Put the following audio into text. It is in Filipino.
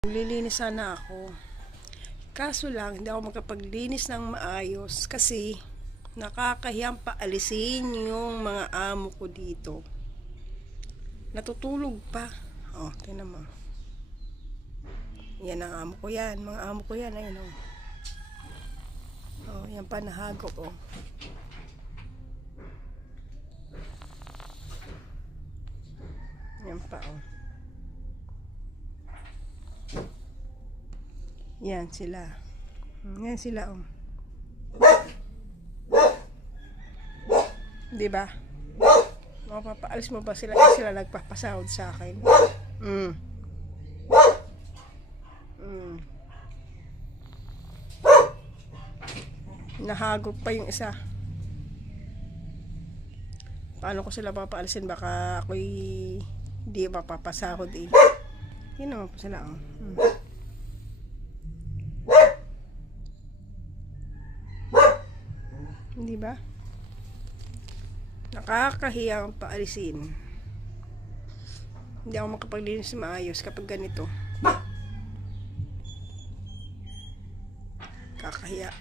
Maglilinis sana ako. Kaso lang, hindi ako makapaglinis ng maayos kasi nakakahiyang paalisin yung mga amo ko dito. Natutulog pa. Oh, tingnan mo. Yan ang amo ko yan. Mga amo ko yan. Ayun oh. Oh, yan pa nahagok oh. Yan pa oh. Yan sila. Yan sila oh. Diba? Mapapaalis mo ba sila? Kasi sila nagpapasahod sa akin. Nahagok pa yung isa. Paano ko sila papaalisin? Baka ako'y di mapapasahod eh. Yun naman po sila oh. Hindi ba? Nakakahiyang paalisin. Hindi ako makapaglinis maayos kapag ganito. Kakahiya.